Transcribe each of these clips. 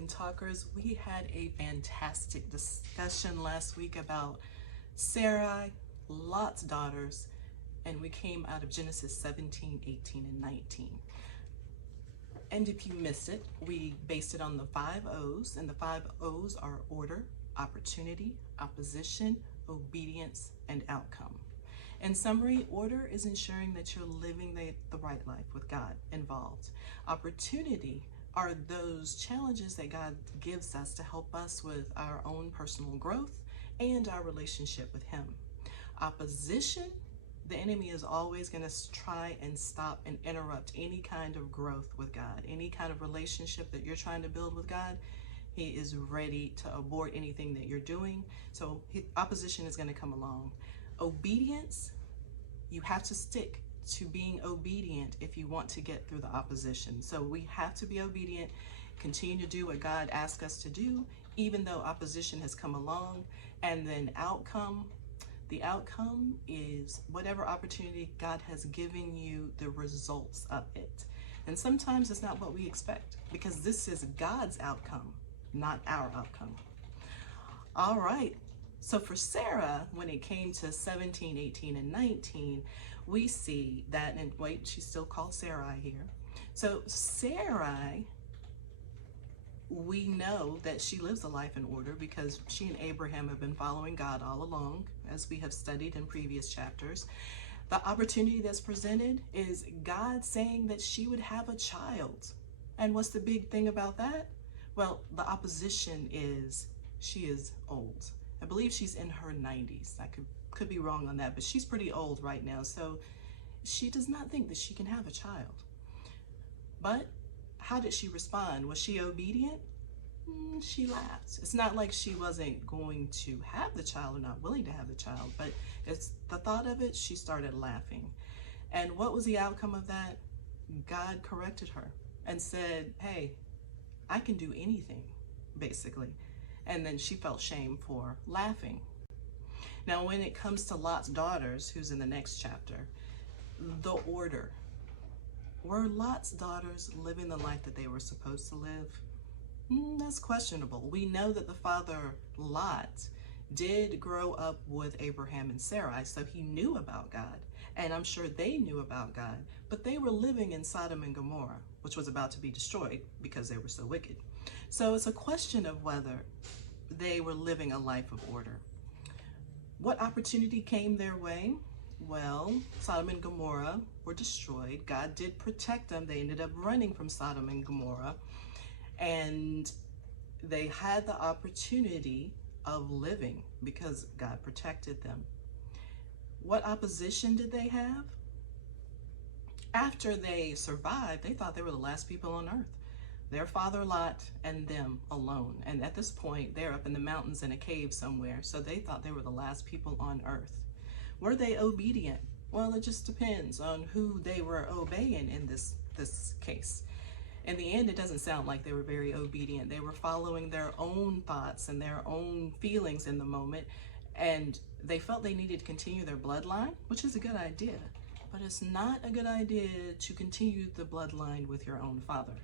and Talkers. We had a fantastic discussion last week about Sarai, Lot's daughters, and we came out of Genesis 17, 18, and 19. And if you missed it, we based it on the 5 O's, and the 5 O's are order, opportunity, opposition, obedience, and outcome. In summary, order is ensuring that you're living the right life with God involved. Opportunity are those challenges that God gives us to help us with our own personal growth and our relationship with Him. Opposition, the enemy is always going to try and stop and interrupt any kind of growth with God, any kind of relationship that you're trying to build with God. He is ready to abort anything that you're doing. So opposition is going to come along. Obedience, you have to stick to being obedient if you want to get through the opposition. So we have to be obedient, continue to do what God asks us to do, even though opposition has come along. And then outcome, the outcome is whatever opportunity God has given you, the results of it. And sometimes it's not what we expect, because this is God's outcome, not our outcome. All right. So for Sarah, when it came to 17, 18, and 19, we see that, and wait, she's still called Sarai here. So Sarai, we know that she lives a life in order because she and Abraham have been following God all along, as we have studied in previous chapters. The opportunity that's presented is God saying that she would have a child. And what's the big thing about that? Well, the opposition is she is old. I believe she's in her 90s. I could be wrong on that, but she's pretty old right now. So she does not think that she can have a child. But how did she respond? Was she obedient? She laughed. It's not like she wasn't going to have the child or not willing to have the child, but it's the thought of it, she started laughing. And what was the outcome of that? God corrected her and said, hey, I can do anything, basically. And then she felt shame for laughing. Now, when it comes to Lot's daughters, who's in the next chapter, the order. Were Lot's daughters living the life that they were supposed to live? That's questionable. We know that the father, Lot, did grow up with Abraham and Sarai, so he knew about God. And I'm sure they knew about God, but they were living in Sodom and Gomorrah, which was about to be destroyed because they were so wicked. So it's a question of whether they were living a life of order. What opportunity came their way? Well, Sodom and Gomorrah were destroyed. God did protect them. They ended up running from Sodom and Gomorrah, and they had the opportunity of living because God protected them. What opposition did they have? After they survived, they thought they were the last people on earth. Their father Lot and them alone. And at this point, they're up in the mountains in a cave somewhere. So they thought they were the last people on earth. Were they obedient? Well, it just depends on who they were obeying in this case. In the end, it doesn't sound like they were very obedient. They were following their own thoughts and their own feelings in the moment. And they felt they needed to continue their bloodline, which is a good idea. But it's not a good idea to continue the bloodline with your own father.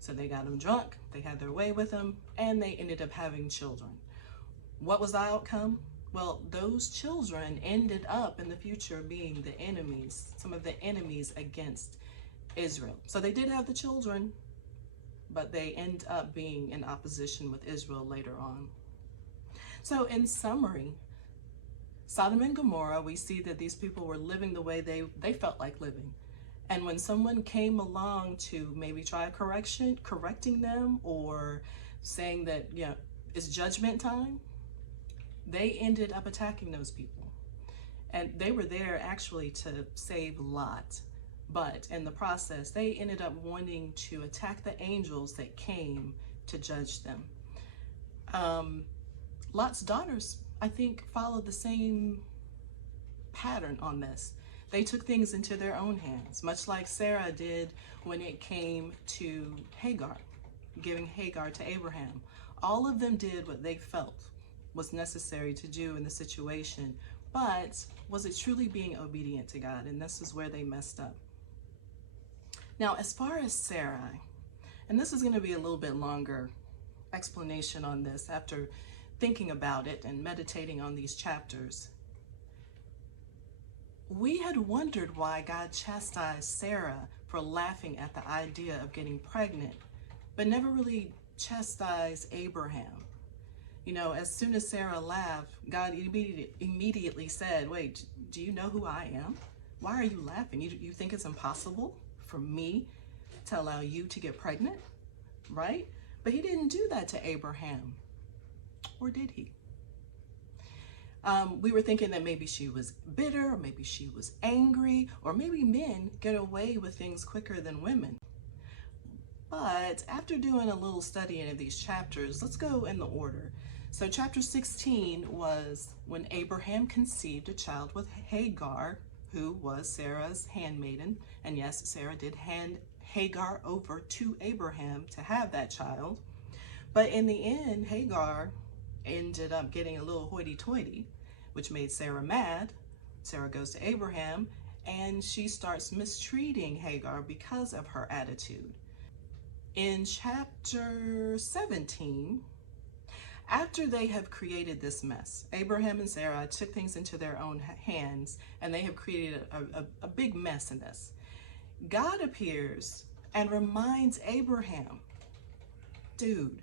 So they got him drunk, they had their way with him, and they ended up having children. What was the outcome? Well, those children ended up in the future being the enemies, some of the enemies against Israel. So they did have the children, but they end up being in opposition with Israel later on. So in summary, Sodom and Gomorrah, we see that these people were living the way they felt like living. And when someone came along to maybe try correcting them or saying that, it's judgment time, they ended up attacking those people. And they were there actually to save Lot. But in the process, they ended up wanting to attack the angels that came to judge them. Lot's daughters, I think, followed the same pattern on this. They took things into their own hands, much like Sarah did when it came to Hagar, giving Hagar to Abraham. All of them did what they felt was necessary to do in the situation, but was it truly being obedient to God? And this is where they messed up. Now, as far as Sarai, and this is going to be a little bit longer explanation on this after thinking about it and meditating on these chapters. We had wondered why God chastised Sarah for laughing at the idea of getting pregnant, but never really chastised Abraham. You know, as soon as Sarah laughed, God immediately said, wait, do you know who I am? Why are you laughing? You think it's impossible for me to allow you to get pregnant, right? But he didn't do that to Abraham, or did he? We were thinking that maybe she was bitter, or maybe she was angry, or maybe men get away with things quicker than women. But after doing a little studying of these chapters, let's go in the order. So chapter 16 was when Abraham conceived a child with Hagar, who was Sarah's handmaiden. And yes, Sarah did hand Hagar over to Abraham to have that child. But in the end, Hagar ended up getting a little hoity-toity, which made Sarah mad. Sarah goes to Abraham and she starts mistreating Hagar because of her attitude. In chapter 17, after they have created this mess, Abraham and Sarah took things into their own hands, and they have created a big mess in this. God appears and reminds Abraham, dude,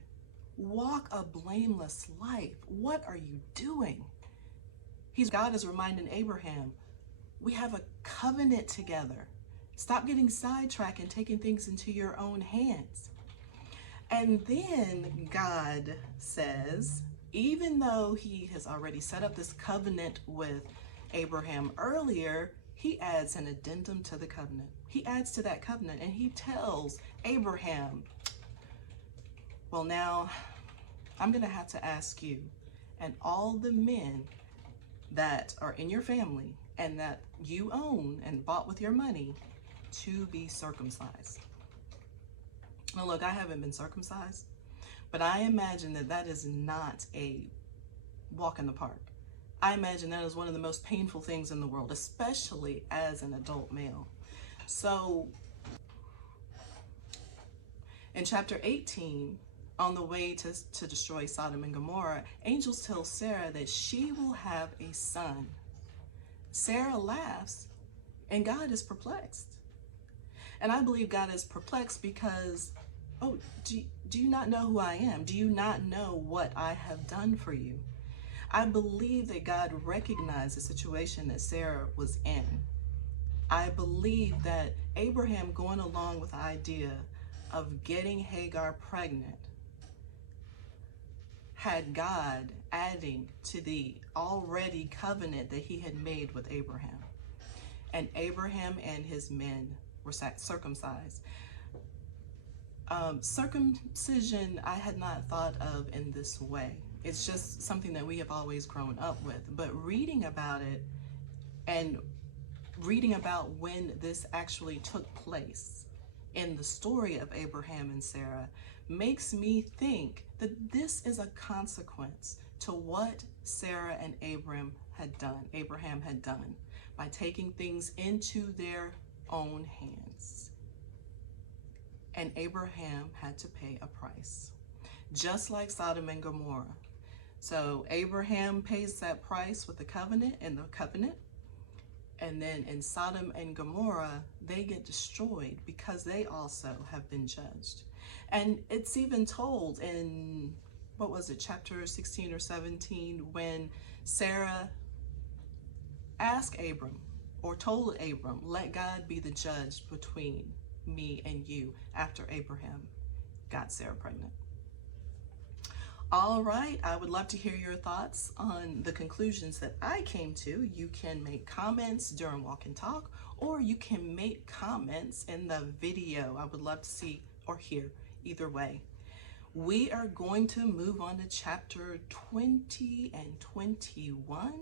walk a blameless life. What are you doing? God is reminding Abraham, we have a covenant together. Stop getting sidetracked and taking things into your own hands. And then God says, even though he has already set up this covenant with Abraham earlier, he adds an addendum to the covenant. He adds to that covenant and he tells Abraham, well, now I'm going to have to ask you and all the men that are in your family and that you own and bought with your money to be circumcised. Now look, I haven't been circumcised, but I imagine that that is not a walk in the park. I imagine that is one of the most painful things in the world, especially as an adult male. So in chapter 18, on the way to destroy Sodom and Gomorrah, angels tell Sarah that she will have a son. Sarah laughs and God is perplexed. And I believe God is perplexed because, oh, do you not know who I am? Do you not know what I have done for you? I believe that God recognized the situation that Sarah was in. I believe that Abraham going along with the idea of getting Hagar pregnant had God adding to the already covenant that he had made with Abraham. And Abraham and his men were circumcised. Circumcision I had not thought of in this way. It's just something that we have always grown up with. But reading about it and reading about when this actually took place in the story of Abraham and Sarah makes me think that this is a consequence to what Sarah and Abraham had done by taking things into their own hands. And Abraham had to pay a price, just like Sodom and Gomorrah. So Abraham pays that price with the covenant, and then in Sodom and Gomorrah, they get destroyed because they also have been judged. And it's even told in, what was it, chapter 16 or 17, when Sarah asked Abram, or told Abram, let God be the judge between me and you, after Abraham got Sarah pregnant. All right, I would love to hear your thoughts on the conclusions that I came to. You can make comments during Walk and Talk, or you can make comments in the video. I would love to see or hear either way. We are going to move on to chapter 20 and 21.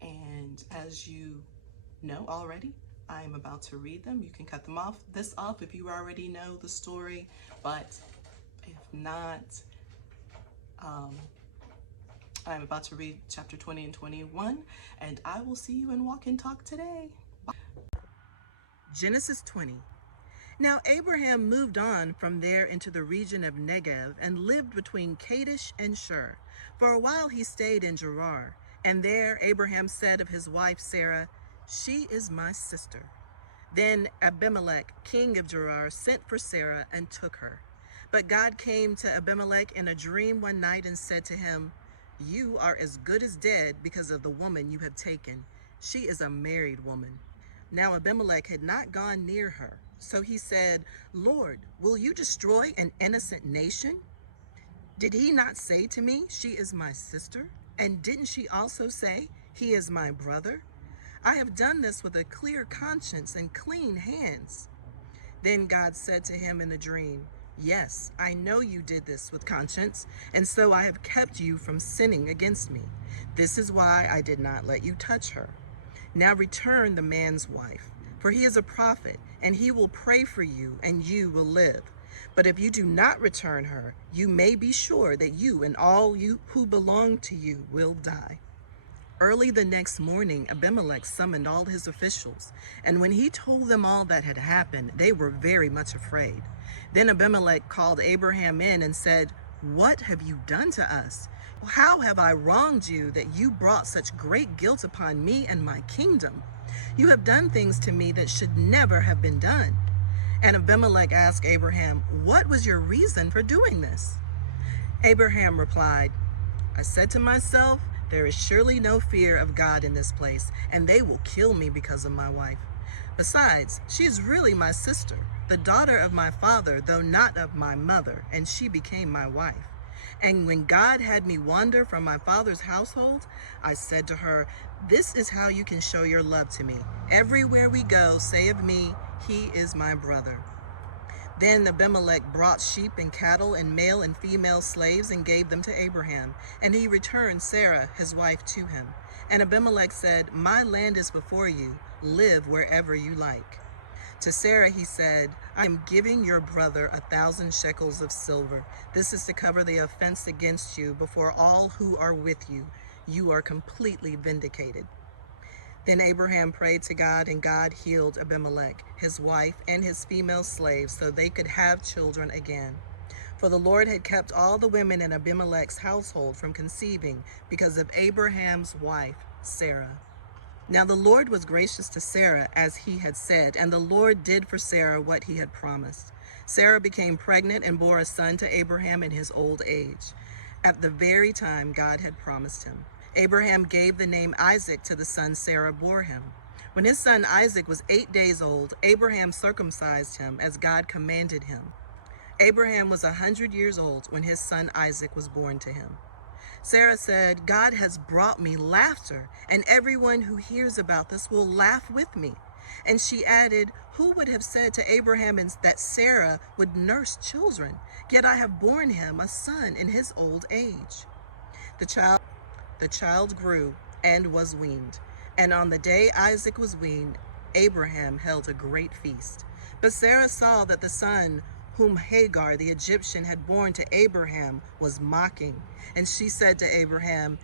And as you know already, I am about to read them. You can cut this off if you already know the story, but if not, I'm about to read chapter 20 and 21, and I will see you in Walk and Talk today. Bye. Genesis 20. Now Abraham moved on from there into the region of Negev and lived between Kadesh and Shur. For a while he stayed in Gerar, and there Abraham said of his wife Sarah, "She is my sister." Then Abimelech, king of Gerar, sent for Sarah and took her. But God came to Abimelech in a dream one night and said to him, "You are as good as dead because of the woman you have taken. She is a married woman." Now Abimelech had not gone near her. So he said, "Lord, will you destroy an innocent nation? Did he not say to me, 'She is my sister'? And didn't she also say, 'He is my brother'? I have done this with a clear conscience and clean hands." Then God said to him in the dream, "Yes, I know you did this with conscience, and so I have kept you from sinning against me. This is why I did not let you touch her. Now return the man's wife, for he is a prophet, and he will pray for you, and you will live. But if you do not return her, you may be sure that you and all you who belong to you will die." Early the next morning, Abimelech summoned all his officials, and when he told them all that had happened, they were very much afraid. Then Abimelech called Abraham in and said, "What have you done to us? How have I wronged you that you brought such great guilt upon me and my kingdom? You have done things to me that should never have been done." And Abimelech asked Abraham, "What was your reason for doing this?" Abraham replied, "I said to myself, 'There is surely no fear of God in this place, and they will kill me because of my wife. Besides, she is really my sister, the daughter of my father, though not of my mother, and she became my wife. And when God had me wander from my father's household, I said to her, "This is how you can show your love to me. Everywhere we go, say of me, 'He is my brother.'" Then Abimelech brought sheep and cattle and male and female slaves and gave them to Abraham, and he returned Sarah, his wife, to him. And Abimelech said, "My land is before you. Live wherever you like." To Sarah he said, "I am giving your brother 1,000 shekels of silver. This is to cover the offense against you before all who are with you. You are completely vindicated." Then Abraham prayed to God, and God healed Abimelech, his wife, and his female slaves so they could have children again. For the Lord had kept all the women in Abimelech's household from conceiving because of Abraham's wife, Sarah. Now the Lord was gracious to Sarah as he had said, and the Lord did for Sarah what he had promised. Sarah became pregnant and bore a son to Abraham in his old age, at the very time God had promised him. Abraham gave the name Isaac to the son Sarah bore him. When his son Isaac was 8 days old, Abraham circumcised him as God commanded him. Abraham was 100 years old when his son Isaac was born to him. Sarah said, "God has brought me laughter, and everyone who hears about this will laugh with me." And she added, "Who would have said to Abraham that Sarah would nurse children? Yet I have borne him a son in his old age." The child grew and was weaned. And on the day Isaac was weaned, Abraham held a great feast. But Sarah saw that the son whom Hagar the Egyptian had borne to Abraham was mocking. And she said to Abraham,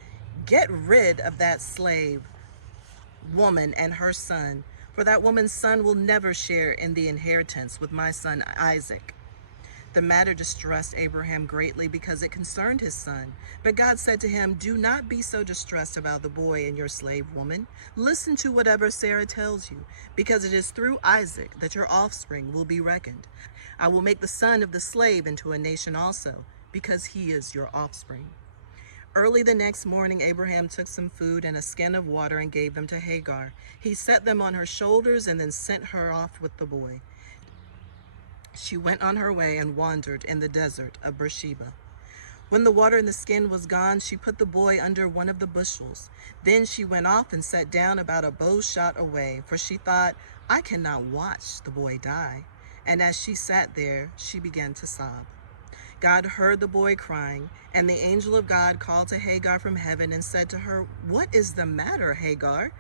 "Get rid of that slave woman and her son, for that woman's son will never share in the inheritance with my son Isaac." The matter distressed Abraham greatly because it concerned his son. But God said to him, "Do not be so distressed about the boy and your slave woman. Listen to whatever Sarah tells you, because it is through Isaac that your offspring will be reckoned. I will make the son of the slave into a nation also, because he is your offspring." Early the next morning, Abraham took some food and a skin of water and gave them to Hagar. He set them on her shoulders and then sent her off with the boy. She went on her way and wandered in the desert of Beersheba. When the water in the skin was gone, she put the boy under one of the bushels. Then she went off and sat down about a bow's shot away, for she thought, "I cannot watch the boy die." And as she sat there, she began to sob. God heard the boy crying, and the angel of God called to Hagar from heaven and said to her, "What is the matter, Hagar?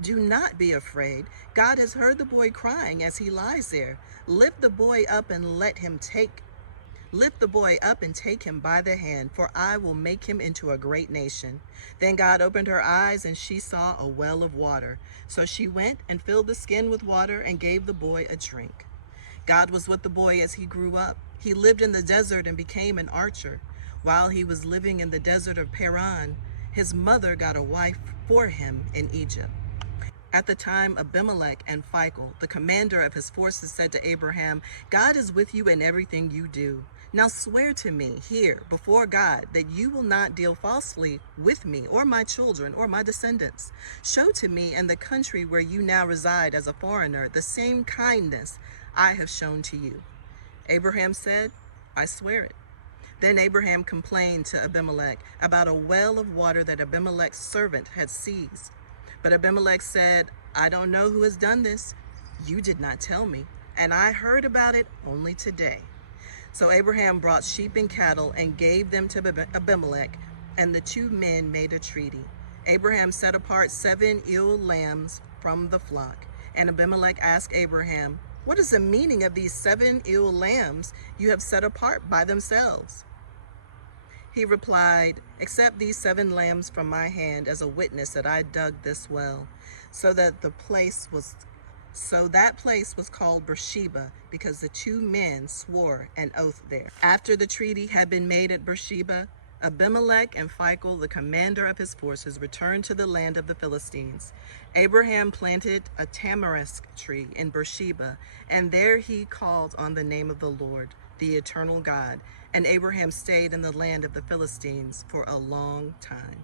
Do not be afraid. God has heard the boy crying as he lies there. Lift the boy up and take him by the hand, for I will make him into a great nation." Then God opened her eyes, and she saw a well of water. So she went and filled the skin with water and gave the boy a drink. God was with the boy as he grew up. He lived in the desert and became an archer. While he was living in the desert of Paran, his mother got a wife for him in Egypt. At the time, Abimelech and Phicol, the commander of his forces, said to Abraham, God is with you in everything you do. Now swear to me here before God that you will not deal falsely with me or my children or my descendants. Show to me in the country where you now reside as a foreigner the same kindness I have shown to you. Abraham said, I swear it. Then Abraham complained to Abimelech about a well of water that Abimelech's servant had seized. But Abimelech said, I don't know who has done this. You did not tell me, and I heard about it only today. So Abraham brought sheep and cattle and gave them to Abimelech, and the two men made a treaty. Abraham set apart 7 ewe lambs from the flock, and Abimelech asked Abraham, what is the meaning of these 7 ewe lambs you have set apart by themselves? He replied, accept these 7 lambs from my hand as a witness that I dug this well, so that place was called Beersheba, because the 2 men swore an oath there. After the treaty had been made at Beersheba, Abimelech and Phicol, the commander of his forces, returned to the land of the Philistines. Abraham planted a tamarisk tree in Beersheba, and there he called on the name of the Lord, the eternal God. And Abraham stayed in the land of the Philistines for a long time.